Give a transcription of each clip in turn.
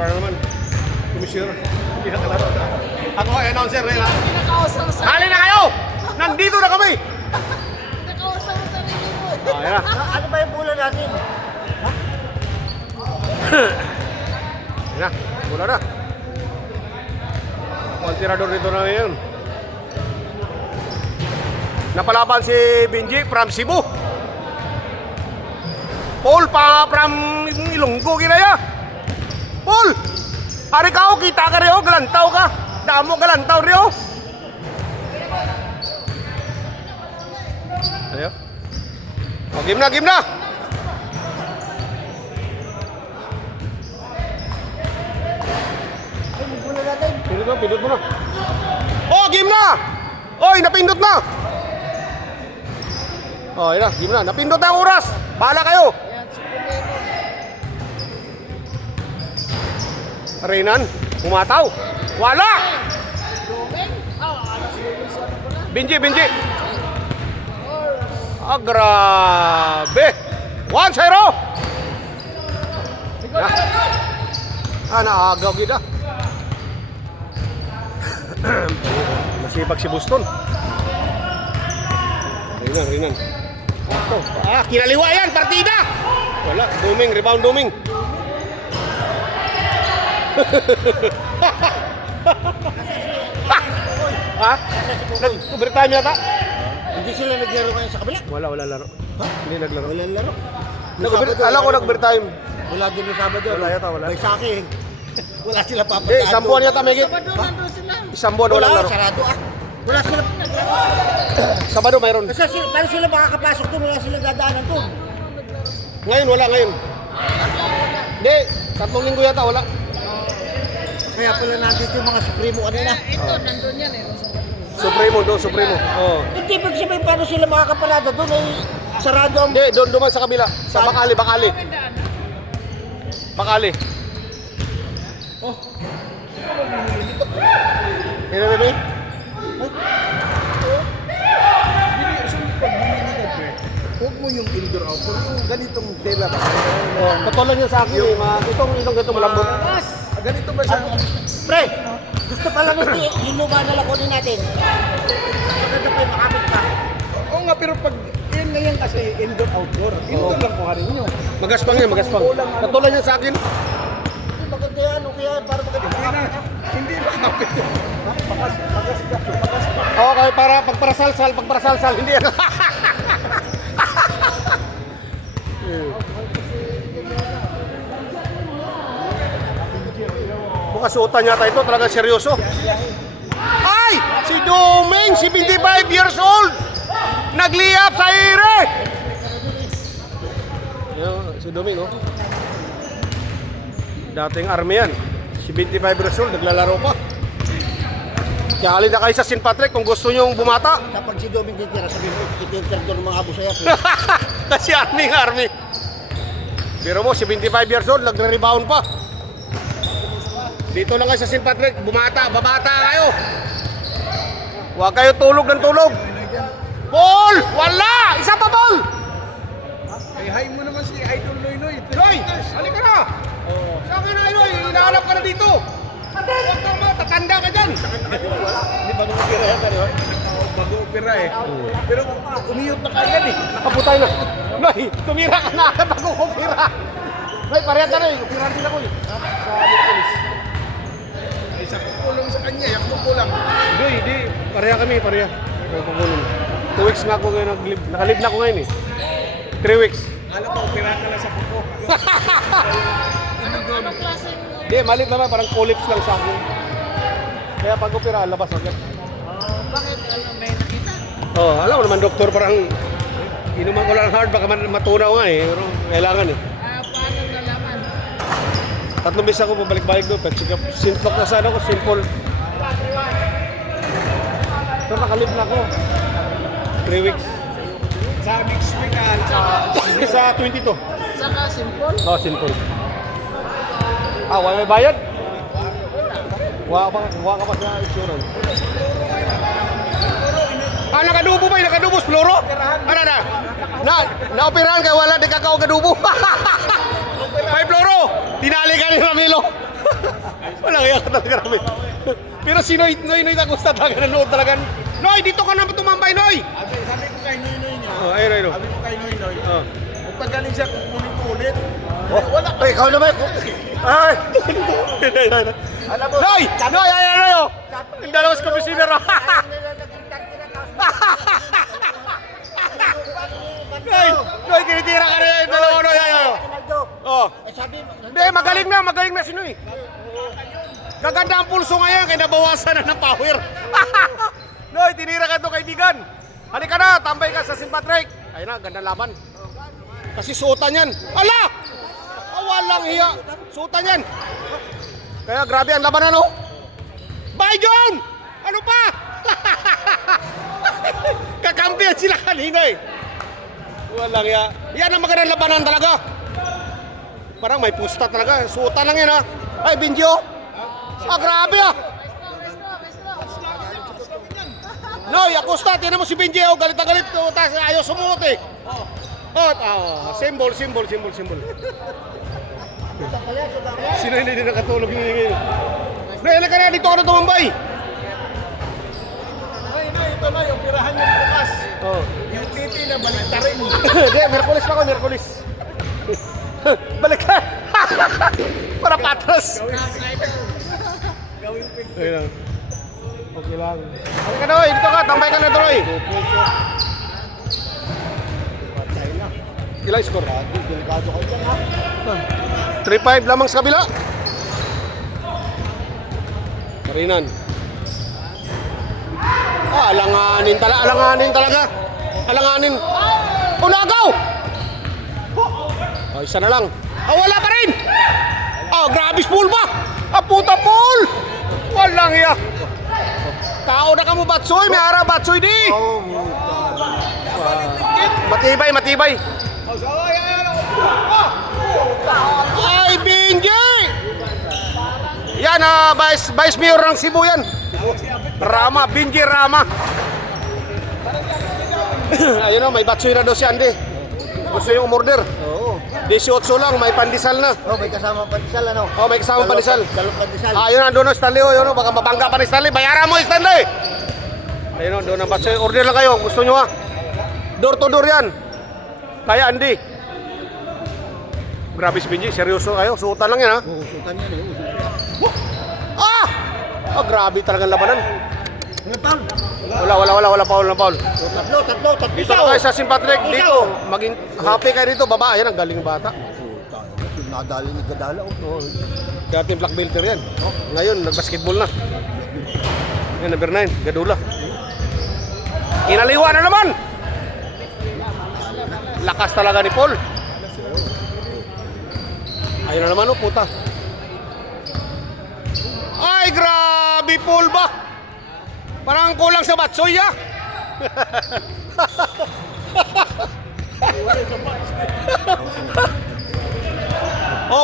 Wala naman. Commissioner. Hindi na kalaro na. Ako ay announcer rin ha. Hali na kayo! Nandito na kami! Nakausap mo sarili mo. Ayan na. Ano ba yung bola natin? Ayan na. Wala na. Ang tirador dito na ngayon. Napalaban si Benji from Cebu. Paul pa from Ilonggo kinaya. Paul! Ari ka o, kita ka rin o, galantaw ka. Damo galantaw rin o. Ayo. O, game na, game na. Ay, yung bola natin. Pindot mo na. Oh, game na! Oy, napindot na! Oh, yun na, game na. Napindot na ang oras. Bahala kayo. Renan, umataw. Wala! Benji, Benji. Ah, grabe. 1-0. Ah, naagaw kita. Masipag si Boston. Renan. Ah, kinaliwa yan, partida. Wala, duming, rebound duming. Ha? Nag-overtime yata? Hindi sila naglaro kayo sa kabila. Wala laro. Ha? Hindi naglaro. Walang laro. Alam ko nag-overtime. Wala din yung Sabado. Wala yata, wala. May saki. Wala sila Eh, papataan. isang buwan yata may Sabado nandun sila. Isang buwan walang laro. Sarado ah. Wala sila. Sabado mayroon. Kasi paano sila makakapasok doon? Wala sila dadaanan doon. Ngayon, wala ngayon. Hindi, 3 linggo yata, wala. Kaya pala nandito yung mga Supremo kanina. Ito, nandun yan eh. Supremo, Supremo. Oo. Hindi ibig sabihin paano sila makakaparada doon ay sarado ang... Hindi, doon duman sa kabila. Sa Bakali. Bakali. Oh, Ano ba ba? Huwag mo yung indoor outdoor, yung ganitong tela ba? Oh, patulan niya sa akin eh. Itong ganito malambot. Ganito ba siya? pre, gusto pala gusto yung luma na lakonin natin. Maganda pa yung makamit pa. Oo nga, pero pag yan ngayon kasi indoor outdoor, indoor lang kuhanin nyo. Magaspang yan, magaspang. Patulan niya sa akin. Maganda yan, okay yan, para maganda. Hindi makapit yun. Bakas. Okay, para pagparasalsal, hindi yan. Mukasuotan yata ito, talaga seryoso. Ay! Si Doming, 75 years old! Nagliyap sa ire! Yan, si Doming, oh. Dating army yan. 75 years old, naglalaro pa. Kaya halin na kayo sa St. Patrick kung gusto nyong bumata. Kapag si Doming titira, sabihin mo, itinter doon ng mga abo sa'yo. Kasi army. Pero mo, 75 years old, nagre-rebound pa. Dito lang kayo sa St. Patrick, babata kayo. Huwag kayo tulog ng tulog. Paul! Wala! Isa pa, Paul! Ay, hi mo naman si Idol Noy. Noy! Halika na! Sa akin na, Noy! Hinahanap ka na dito! Huwag kang matatanda ka dyan! Hindi bago opera yan, pero bago opera eh. Pero umiyot na kagad eh. Nakaputay na. Noy, tumira ka na agad ako upira. Noy, pareha ka na eh. Upirahan sila ko eh. Sa Liverpool. Ay, sa kukulong sa kanya, yak mo kulang. Hindi. Pareha kami, pareha. Kukulong. 2 weeks nga ako ngayon nag-live. Naka-live na ako ngayon eh. 3 weeks. Alam ko, opera ka lang sa kuko. Anong klaseng... Hindi, malit naman. Parang collapse lang sa akin. Kaya pag opera, labas agad. Bakit? Ano, may nakita? Oh, alam ko naman, doktor, parang inuman ko lang hard. Baka matunaw nga eh. Pero kailangan eh. Paano nalaman? 3 beses ako pabalik-balik doon. Pag-check up. Sintlok na sana ako. Simple. Pero nakalib na ako. 3 weeks. Sa next week, Sa 22. Saka simple? Oh, simple. Ah, wala may bayad? Wala ka pa sa insurance. Ah, nakadubo ba? Nakadubo, floro? Ano na? Na-operahan kaya wala di kakao kadubo. May floro! Tinali ka ni Ramilo. Walang iya ka talaga namin. Pero si Noy Agosta talaga nanood talaga. Noy, dito ka naman tumambay, Noy! Sabi ko kay Noy niya. Oh, ayun, ayun. Sabi ko kay Noy. Oh. Pagpagaling siya, kukunin ko ulit. Wala. Ay, ikaw naman. Ay! Noy! Noy! Ay! Oh! Ang dalawas komisyoner. Noy, tinitira ka rin. Ito lang, Noy. Oh. Sabi, Hindi, magaling na si Noy. Gaganda ang pulso ngayon, kaya nabawasan na ng power. Noy, tinira ka ito, kaibigan. Halika na, tambay ka sa St. Patrick. Ayun na, ganda laban. Kasi suotan yan. Ala! Walang hiya. Suotan yan. Kaya grabe ang labanan, oh. Bye, John! Ano pa? Kakampihan sila kanina, eh. Walang hiya. Yan ang magandang labanan talaga. Parang may pusta talaga. Suotan lang yan, ha. Ay, Binjo. Grabe, ah. Noy, Acosta, tinan mo si Benji, oh, galit na galit, oh, tas ayaw sumuot, eh. Symbol. Sino hindi nakatulog ngayon? Noy, ka na, dito ka na tumambay. Ito na, yung pirahan yung bukas. Oh. Yung titi na balik na rin. Hindi, Merkulis pa ako, Merkulis. Balik ka. Para patras. Ayun lang. Okay lang. Halika na, Noy, dito ka, tambay ka na, Noy. patay na. Ilang score? Delikado kayo dyan, ha? 3-5 lamang sa kabila. Marinan. Alanganin talaga. Alanganin. Unagaw! Isa na lang. Wala pa rin! Grabe spool ba? Puta pool! Walang iya. Tao na ka mo, Batsoy. May ara, Batsoy di. Matibay. Ay, Benji! Yan, Vice Mayor ng Cebu yan. Benji Rama. Ayun o, may Batsoy na daw si Andy. Gusto yung umorder. Oo. 18 lang, may pandesal na. May kasama pandesal, ano? May kasama pandesal. Galong pandesal. Ayun na, doon o, Stanley o. Yun o, baka mabangga pa ni Stanley. Bayaran mo, Stanley! Ayun o, doon ang Batsoy. Order lang kayo. Gusto nyo ha? Door to door yan. Kaya Andy. Grabe si Benji, seryoso kayo. Suotan lang yan ha. Oo, sultan yan, eh. Grabe talagang labanan. Ano, Paul? Wala Paul. Tatlo. Dito na kayo sa St. Patrick. Dito, maging happy kayo dito. Baba, ayan ang galing bata. Nadali ni Gadala, oh. Dating black belter yan. Ngayon, nag-basketball na. Yan, number 9, Gadula. Inaliwa na naman! Lakas talaga ni Paul. Ayun na naman, oh, puta. Ay, grabe, Paul ba? Parang kulang sa Batsoy, ah.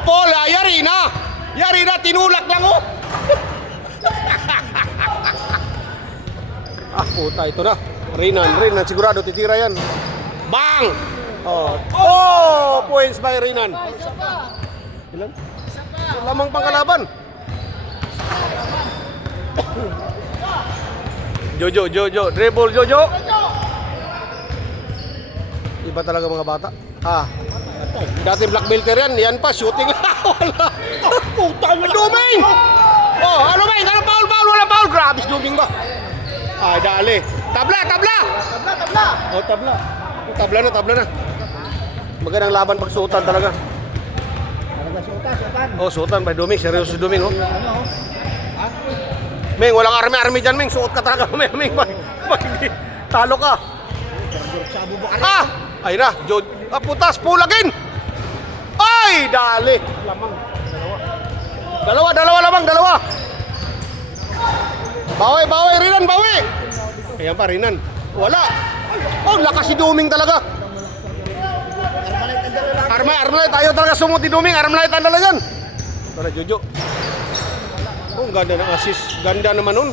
Paul, yari na, tinulak lang, oh. Puta, ito na. Rinan, sigurado titira yan. Bang! Points by Rinan. Ilan? Lamang pangkalaban. Jojo, dribble Jojo. Iba talaga mga bata. Dati black belter yan pa, shooting. Wala. Puta, Duming! Ano ba? Ano foul? Wala foul. Grabe si Duming ba? Dali. Tabla! Tabla na. Magandang laban pag suotan talaga. Suotan by Duming. Seryoso si Duming, oh. Ming, walang army dyan, Ming. Suot ka talaga, Ming. Talo ka. Ayun na. Putas, pulagin. Ay, dali. Lamang. Dalawa. Bawi, Rinan, bawi. Ayan pa, Rinan. Wala. Lakas si Duming talaga. Armalite. Ayaw talaga sumut ni Duming. Armalite ang dala yan. Ito na, Jojo. Ang ganda ng assist. Ganda naman nun.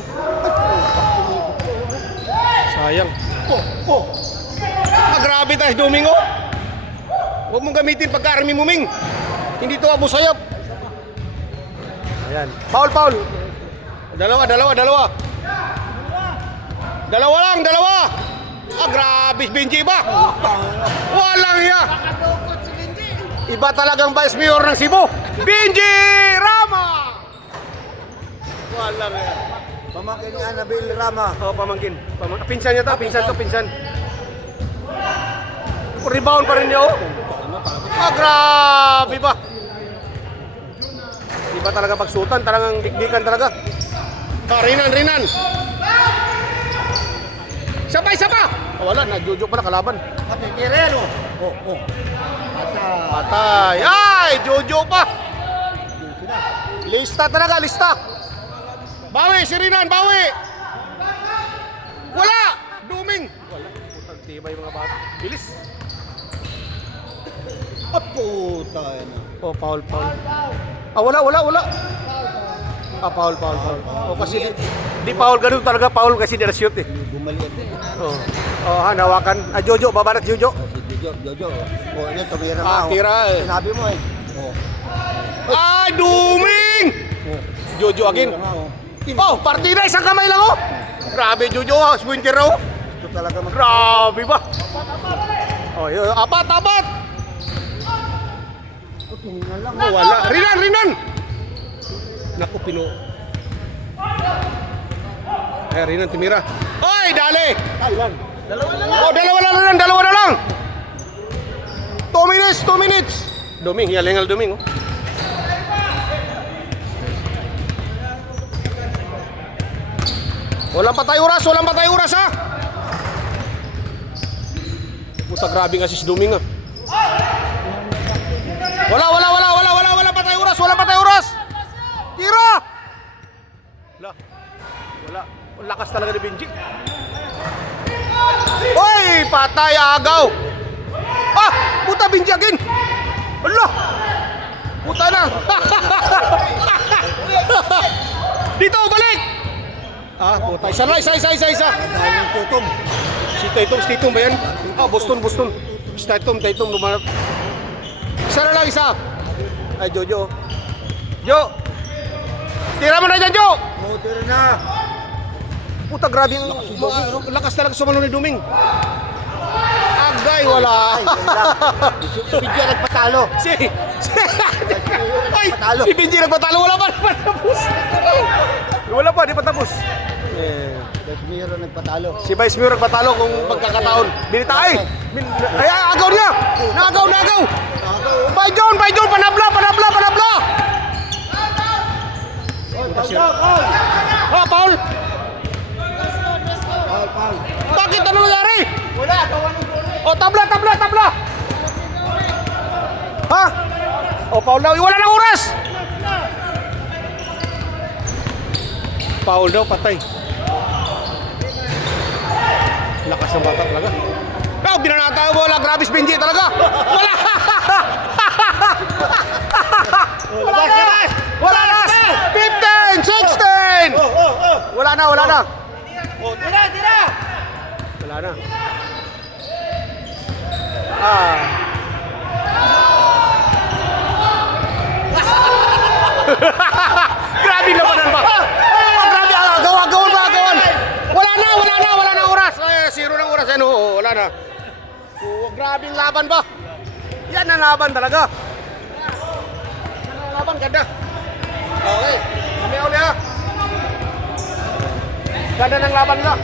Sayang. Grabe tayo, Duming, oh. Huwag mong gamitin pagka-army mo, Ming. Hindi to Abu Sayyaf. Ayan. Foul, foul. Dalawa. Dalawa lang. Ah, grabe, Benji ba? Walang hiya. Nakadukot si Benji. Iba talagang Vice Mayor ng Cebu. Benji Rama! Walang hiya. Pamangkin ni Annabel Rama. Oh, pamangkin. Pinsan niya to, pinsan. Rebound pa rin niya, oh. Ah, grabe ba? Iba talaga pagsutan, talagang dikdikan talaga. Ah, Rinan. Sabay. Oh, wala, nagjujo pala kalaban. Katitira yan, oh. Patay. Ay, Jojo pa. Lista talaga, lista. Bawi, si Rinan, bawi. Wala. Duming. Wala. Putang tibay mga bata. Bilis. Puta yan. Oh, foul. Ah, wala. Ah, foul. Oh, kasi di foul, ganun talaga foul kasi di na-shoot eh. Bumalian din. Oh, hanawakan. Ah, Jojo, babarat Jojo. Si Jojo. Oh, yan, tumira Ah, na. tira eh. Sinabi mo eh. Ay, Duming! Jojo again. Tira nga, Oh, partida, isang kamay lang oh. Grabe, Jojo, swinter oh. Ito talaga Grabe ba? Oh, yun, apat. Tingnan lang. Oh, wala. Rinan! Naku, pino. Ay, Rinan, tumira. Oy, dali! Dalawa na lang. 2 minutes. Duming, yalingal Duming oh. Walang patay oras ha. Puta, grabing assist Duming ah. Wala patay oras. Tira! Wala. Lakas talaga ni Benji. Oy, patay agaw. Ah, puta Benji again. Allah. Puta na. Dito, balik. Ah, puta. Isa. Dahil tutom. Si Taytom ba yan? Ah, Boston. Taytom lumanap. Isa na lang, isa. Ay, Jo. Tira mo na dyan, Jo. Tira na. Puta, grabe yung lakas talaga sumalo ni Duming. Agay, wala. Si Benji nagpatalo. Ay, si Benji nagpatalo. Wala pa, di pa tapos. Miro nagpatalo. Si Vice Mayor nagpatalo kung pagkakataon. Binita ay! Agaw niya! Nagaw! Bayjon! Panabla! Ah, Paul! Bakit? Ano nangyari? Wala, gawa ng goal. Oh, tabla! Ha? Oh, Paul daw. Wala na oras! Paul daw, patay. Lakas ng bata talaga. Oh, binanata mo. Grabe si Benji talaga. Wala! Wala na! 15! 16! Wala na. Tira! Wala na. Ah. Grabe labanan ba? Grabe, agawan. Wala na oras. Ay, zero ng oras. Ano, wala na. Oh, grabing laban ba? Yan ang laban talaga. Laban, ganda. Okay. Kami uli ha. Ganda ng laban nila.